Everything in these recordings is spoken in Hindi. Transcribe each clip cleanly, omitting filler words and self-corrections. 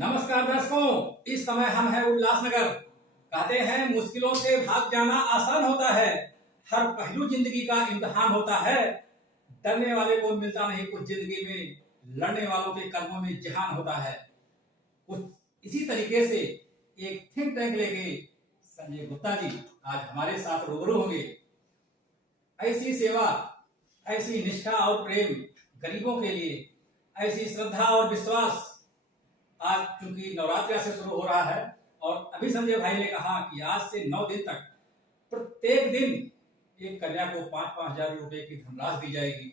नमस्कार दर्शकों, इस समय हम हैं उल्लासनगर। कहते हैं मुश्किलों से भाग जाना आसान होता है। हर पहलू जिंदगी का इम्तिहान होता है। डरने वाले को मिलता नहीं कुछ जिंदगी में, लड़ने वालों के कर्मों में जहान होता है। कुछ इसी तरीके से एक थिंक टैंक लेके संजय गुप्ता जी आज हमारे साथ रूबरू होंगे। ऐसी सेवा, ऐसी निष्ठा और प्रेम गरीबों के लिए, ऐसी श्रद्धा और विश्वास। आज चूंकि नवरात्र से शुरू हो रहा है और अभी संजय भाई ने कहा कि आज से 9 दिन तक प्रत्येक दिन एक कन्या को 5,000 रुपए की धनराशि दी जाएगी।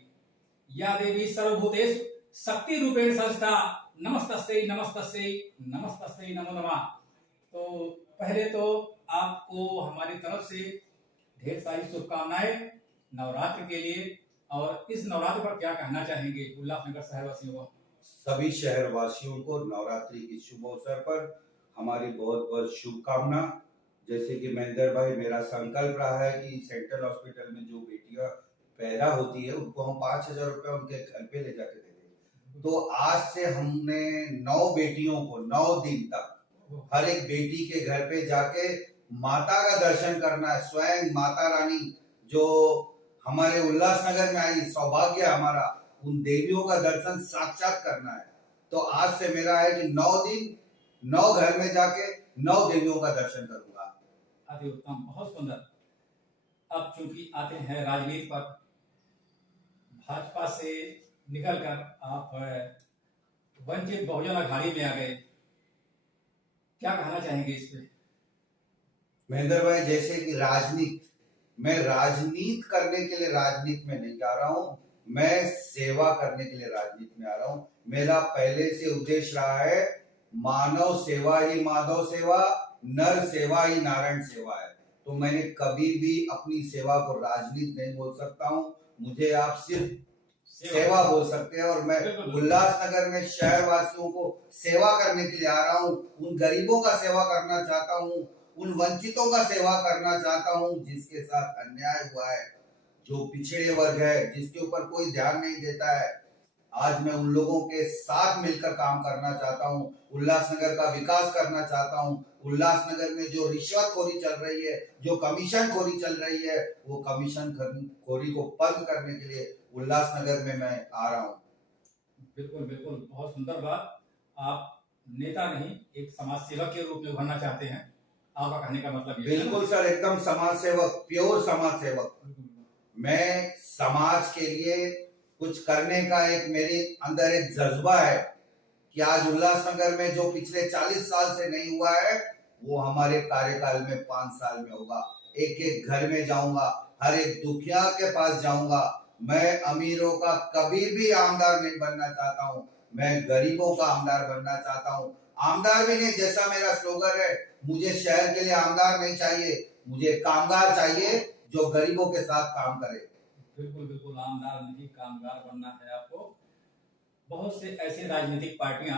या देवी सर्वभूतेषु शक्ति रूपेण संस्था नमस्तस्यै नमस्तस्यै नमस्तस्यै नमो नमः। तो पहले तो आपको हमारी तरफ से ढेर सारी शुभकामनाएं नवरात्र के लिए। और इस नवरात्र पर क्या कहना चाहेंगे उल्लासनगर शहरवासियों को? सभी शहरवासियों को नवरात्रि की शुभ अवसर पर हमारी बहुत बहुत शुभकामना। जैसे कि महेंद्र भाई, मेरा संकल्प रहा है कि सेंट्रल हॉस्पिटल में जो बेटियां पैदा होती है उनको हम 5,000 रुपए उनके घर पे ले जाके दे देंगे। तो आज से हमने 9 बेटियों को 9 दिन तक हर एक बेटी के घर पे जाके माता का दर्शन करना है। स्वयं माता रानी जो हमारे उल्लासनगर में आई, सौभाग्य हमारा, उन देवियों का दर्शन साक्षात करना है। तो आज से मेरा है कि 9 दिन 9 घर में जाके 9 देवियों का दर्शन करूंगा। अति उत्तम, बहुत सुंदर। अब चूंकि आते हैं राजनीति पर, भाजपा से निकलकर आप वंचित बहुजन अघाड़ी में आ गए, क्या कहना चाहेंगे इस पे? महेंद्र भाई, जैसे कि मैं राजनीति करने के लिए राजनीति में नहीं जा रहा हूँ, मैं सेवा करने के लिए राजनीति में आ रहा हूँ। मेरा पहले से उद्देश्य रहा है मानव सेवा ही माधव सेवा, नर सेवा ही नारायण सेवा है। तो मैंने कभी भी अपनी सेवा को राजनीति नहीं बोल सकता हूँ, मुझे आप सिर्फ सेवा बोल सकते हैं। और मैं उल्लासनगर में शहरवासियों को सेवा करने के लिए आ रहा हूँ। उन गरीबों का सेवा करना चाहता हूँ, उन वंचितों का सेवा करना चाहता हूँ जिसके साथ अन्याय हुआ है, जो पिछड़े वर्ग है, जिसके ऊपर कोई ध्यान नहीं देता है। आज मैं उन लोगों के साथ मिलकर काम करना चाहता हूँ, उल्लासनगर का विकास करना चाहता हूँ। उल्लासनगर में जो रिश्वतखोरी चल रही है, जो कमीशन खोरी चल रही है, वो कमीशन खोरी को बंद करने के लिए उल्लासनगर में मैं आ रहा हूँ। बिल्कुल बिल्कुल, बहुत सुंदर बात। आप नेता नहीं, एक समाज सेवक के रूप में उभरना चाहते हैं, आपका कहने का मतलब ये है? बिल्कुल सर, एकदम समाज सेवक, प्योर समाज सेवक। मैं समाज के लिए कुछ करने का मेरे अंदर एक जज्बा है कि आज उल्लासनगर में जो पिछले 40 साल से नहीं हुआ है वो हमारे कार्यकाल में 5 साल में होगा। एक एक घर में जाऊंगा, हर एक दुखिया के पास जाऊंगा। मैं अमीरों का कभी भी आमदार नहीं बनना चाहता हूँ, मैं गरीबों का आमदार बनना चाहता हूँ। आमदार भी नहीं, जैसा मेरा स्लोगन है, मुझे शहर के लिए आमदार नहीं चाहिए, मुझे कामगार चाहिए जो गरीबों के साथ काम करे। बिल्कुल बिल्कुल, आमदार नहीं कामगार बनना है आपको। बहुत से ऐसे राजनीतिक पार्टियां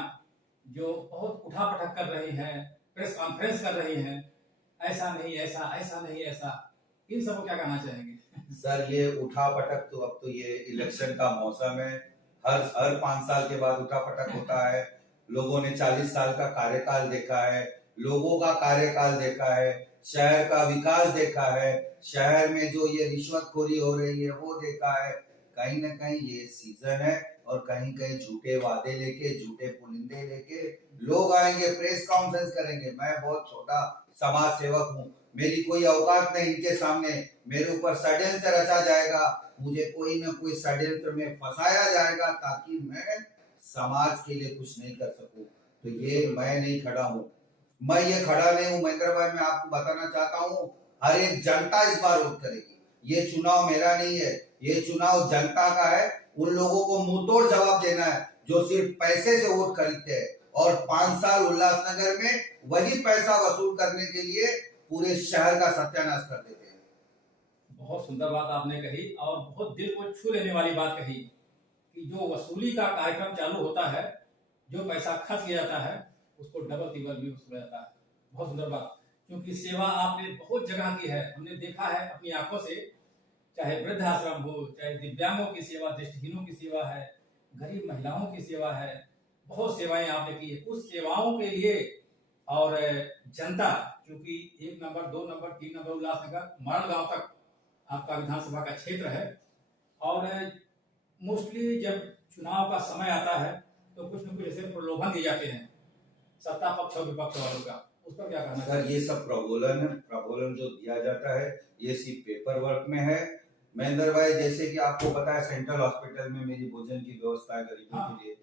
जो बहुत उठापटक कर रही हैं, प्रेस कॉन्फ्रेंस कर रही हैं, ऐसा नहीं ऐसा, ऐसा नहीं ऐसा, इन सबको क्या कहना चाहेंगे? सर, ये उठापटक तो अब तो ये इलेक्शन का मौसम है, हर 5 साल के बाद उठापटक होता है। लोगों ने 40 साल का कार्यकाल देखा है, लोगों का कार्यकाल देखा है, शहर का विकास देखा है, शहर में जो ये रिश्वतखोरी हो रही है वो देखा है। कहीं ना कहीं ये सीजन है और कहीं कहीं झूठे वादे लेके, झूठे पुलिंदे लेके लोग आएंगे, प्रेस कॉन्फ्रेंस करेंगे। मैं बहुत छोटा समाज सेवक हूँ, मेरी कोई औकात नहीं इनके सामने। मेरे ऊपर षड्यंत्र रचा जाएगा, मुझे कोई ना कोई षड्यंत्र में फंसाया जाएगा ताकि मैं समाज के लिए कुछ नहीं कर सकूं। तो ये मैं नहीं खड़ा हूँ, मैं ये खड़ा नहीं हूँ। महेंद्र भाई, मैं आपको बताना चाहता हूँ, हर एक जनता इस बार वोट करेगी। ये चुनाव मेरा नहीं है, ये चुनाव जनता का है। उन लोगों को मुंहतोड़ जवाब देना है जो सिर्फ पैसे से वोट खरीदते हैं और 5 साल उल्लासनगर में वही पैसा वसूल करने के लिए पूरे शहर का सत्यानाश कर देते हैं। बहुत सुंदर बात आपने कही और बहुत दिल को छू लेने वाली बात कही कि जो वसूली का कार्यक्रम चालू होता है, जो पैसा खर्च किया जाता है उसको डबल तिबल भी वसूला जाता है। बहुत सुंदर बात, क्योंकि सेवा आपने बहुत जगह की है, हमने देखा है अपनी आंखों से। चाहे वृद्धाश्रम हो, चाहे दिव्यांगों की सेवा, दृष्टिहीनों की सेवा है, गरीब महिलाओं की सेवा है, बहुत सेवाएं आपने की है, उस सेवाओं के लिए और जनता, क्योंकि 1 नंबर 2 नंबर 3 नंबर उल्लासनगर मरण गांव तक आपका विधानसभा का क्षेत्र है, और मोस्टली जब चुनाव का समय आता है तो कुछ न कुछ ऐसे प्रलोभन दिए जाते हैं सत्ता पक्ष और विपक्ष वालों का, उस पर क्या कहना सर? ये सब प्रबोलन है। प्रबोलन जो दिया जाता है ये सिर्फ पेपर वर्क में है। महेंद्र भाई, जैसे कि आपको पता है सेंट्रल हॉस्पिटल में मेरी भोजन की व्यवस्था है गरीबों के लिए,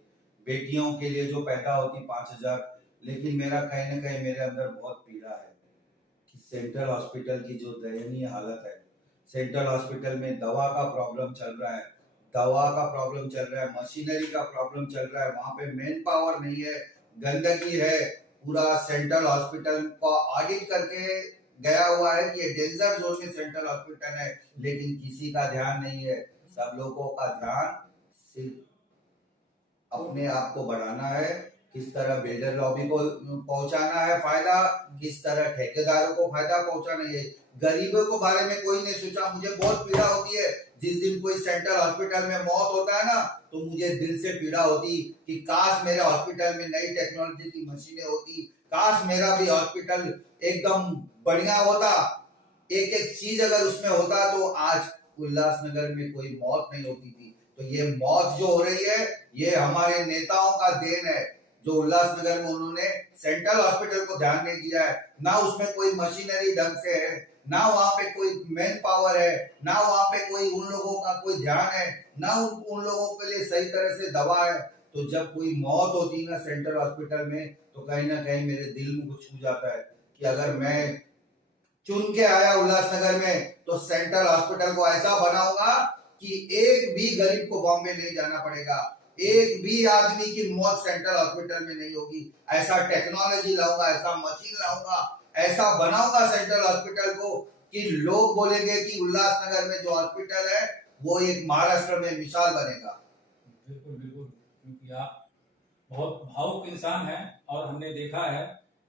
बेटियों के लिए जो पैदा होती 5,000, लेकिन मेरा कहीं ना कहीं मेरे अंदर बहुत पीड़ा है कि सेंट्रल हॉस्पिटल की जो दयनीय हालत है। सेंट्रल हॉस्पिटल में दवा का प्रॉब्लम चल रहा है, मशीनरी का प्रॉब्लम चल रहा है, वहां पे मैन पावर नहीं है, गंदगी है। पूरा सेंट्रल हॉस्पिटल को ऑडिट करके गया हुआ है कि ये डेंजर जोन में सेंट्रल हॉस्पिटल है, लेकिन किसी का ध्यान नहीं है। सब लोगों का ध्यान सिर्फ अपने आप को बढ़ाना है, किस तरह बिल्डर लॉबी को पहुंचाना है फायदा, किस तरह ठेकेदारों को फायदा पहुंचाना है। गरीबों को बारे में कोई नहीं सोचा। मुझे बहुत पीड़ा होती है जिस दिन कोई सेंट्रल हॉस्पिटल में मौत होता है ना, तो मुझे दिल से पीड़ा होती कि काश मेरे हॉस्पिटल में नई टेक्नोलॉजी की मशीनें होती, काश मेरा भी हॉस्पिटल एकदम बढ़िया होता, एक एक चीज अगर उसमें होता तो आज उल्लासनगर में कोई मौत नहीं होती थी। तो ये मौत जो हो रही है ये हमारे नेताओं का देन है, जो उल्लासनगर में उन्होंने सेंट्रल हॉस्पिटल को ध्यान नहीं दिया है। ना उसमें कोई मशीनरी ढंग से है, ना वहां पे कोई मैन पावर है, ना वहां पे कोई उन लोगों का कोई ध्यान है, ना उन लोगों के लिए सही तरह से दवा है। तो जब कोई मौत होती है ना सेंट्रल हॉस्पिटल में, तो कहीं ना कहीं मेरे दिल में कुछ छू जाता है कि अगर मैं चुन के आया उल्लासनगर में तो सेंट्रल हॉस्पिटल को ऐसा बनाऊंगा कि एक भी गरीब को बॉम्बे नहीं जाना पड़ेगा, एक भी आदमी की मौत सेंट्रल हॉस्पिटल में नहीं होगी। ऐसा टेक्नोलॉजी लाऊंगा, ऐसा मशीन लाऊंगा, ऐसा बनाऊंगा सेंट्रल हॉस्पिटल को कि लोग बोलेंगे कि उल्लासनगर में जो हॉस्पिटल है वो एक महाराष्ट्र में मिसाल बनेगा। बिल्कुल बिल्कुल, क्योंकि आप बहुत भावुक इंसान हैं, और हमने देखा है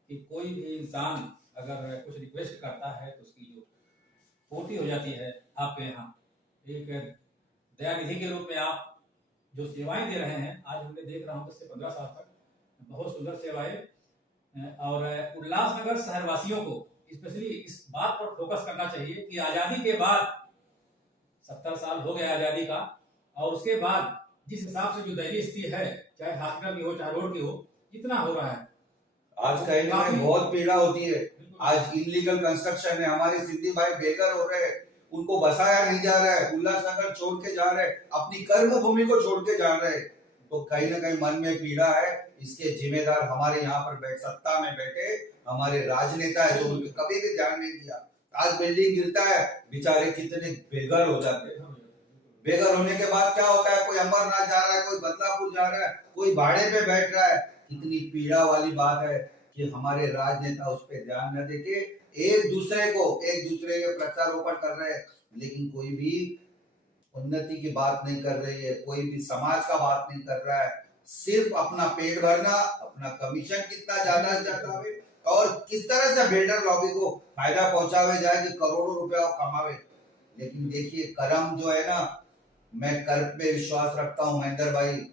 कि कोई भी इंसान अगर कुछ रिक्वेस्ट करता है तो उसकी जो पूर्ति हो जाती है। आपके यहाँ एक दयानिधि के रूप में आप जो सेवाएं दे रहे हैं, आज हमने देख रहा हूँ 10 से 15 साल तक बहुत सुंदर सेवाएं। और उल्लासनगर शहरवासियों को स्पेशली इस बात पर फोकस करना चाहिए कि आज़ादी के बाद 70 साल हो गए आज़ादी का, और उसके बाद जिस हिसाब से जो दयनीय स्थिति है, चाहे हॉस्पिटल की हो चाहे रोड की हो, इतना हो रहा है। आज कहीं ना कहीं बहुत पीड़ा होती है। आज इनलीगल कंस्ट्रक्शन है, हमारे सिंधी भाई बेघर हो रहे हैं, उनको बसाया नहीं जा रहा है, उल्लासनगर छोड़ के जा रहे हैं, अपनी कर्म भूमि को छोड़ के जा रहे हैं। तो कहीं ना कहीं मन में पीड़ा है। इसके जिम्मेदार हमारे यहाँ पर सत्ता में बैठे हमारे राजनेता है, जो उनके कभी भी ध्यान नहीं दिया। आज बिल्डिंग गिरता है, बेचारे कितने बेघर हो जाते हैं। बेघर होने के बाद क्या होता है, कोई अमरनाथ जा रहा है, कोई बदलापुर जा रहा है, कोई भाड़े पे बैठ रहा है। कितनी पीड़ा वाली बात है कि हमारे राजनेता उस पर ध्यान न देके एक दूसरे के प्रत्यारोपण कर रहे हैं, लेकिन कोई भी उन्नति की बात नहीं कर रही है, कोई भी समाज का बात नहीं कर रहा है। सिर्फ अपना पेट भरना, अपना कमीशन कितना ज्यादा से ज्यादा है, और किस तरह से बिल्डर लॉबी को फायदा पहुंचावे जाए कि करोड़ों रुपया कमावे। लेकिन देखिए कर्म जो है ना, मैं कर्म पे विश्वास रखता हूँ महेंद्र भाई,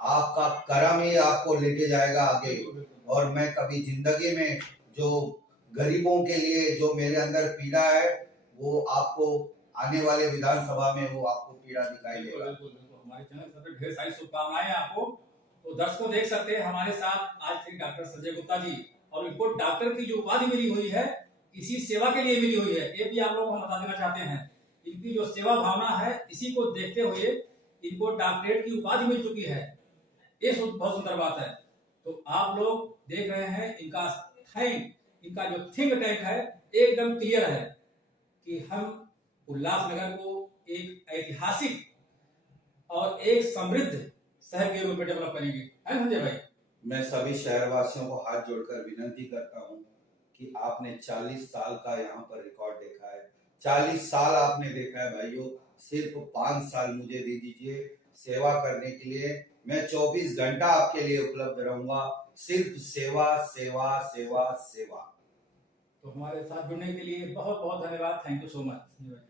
आपका कर्म ही आपको लेके जाएगा आगे। और मैं कभी जिंदगी में जो गरीबों के लिए जो मेरे अंदर पीड़ा है, वो आपको आने वाले विधानसभा में वो आपको पीड़ा दिखाई देगा। हमारे चैनल पर ढेर सारी शुभकामनाएं आपको। तो दर्शकों देख सकते हैं हमारे साथ आज थे डॉक्टर संजय गुप्ता जी, और इनको डॉक्टर की जो उपाधि मिली हुई है इसी सेवा के लिए मिली हुई है। ये भी आप लोगों को हम बता देना चाहते हैं, इनकी जो सेवा भावना है इसी को देखते हुए इनको डॉक्टरेट की उपाधि मिल चुकी है। ये बहुत सुंदर बात है। तो आप लोग देख रहे हैं इनका जो थिंक टैंक है एकदम क्लियर है कि हम उल्लासनगर को एक ऐतिहासिक और एक समृद्ध शहर के रूप में डेवलप करेंगे, है संजय भाई? मैं सभी शहरवासियों को हाथ जोड़कर विनती करता हूं कि आपने 40 साल का यहाँ पर रिकॉर्ड देखा है, 40 साल आपने देखा है भाइयों, सिर्फ 5 साल मुझे दे दीजिए सेवा करने के लिए। मैं 24 घंटा आपके लिए उपलब्ध रहूंगा, सिर्फ सेवा सेवा सेवा सेवा। तो हमारे साथ जुड़ने के लिए बहुत बहुत धन्यवाद। Thank you so much.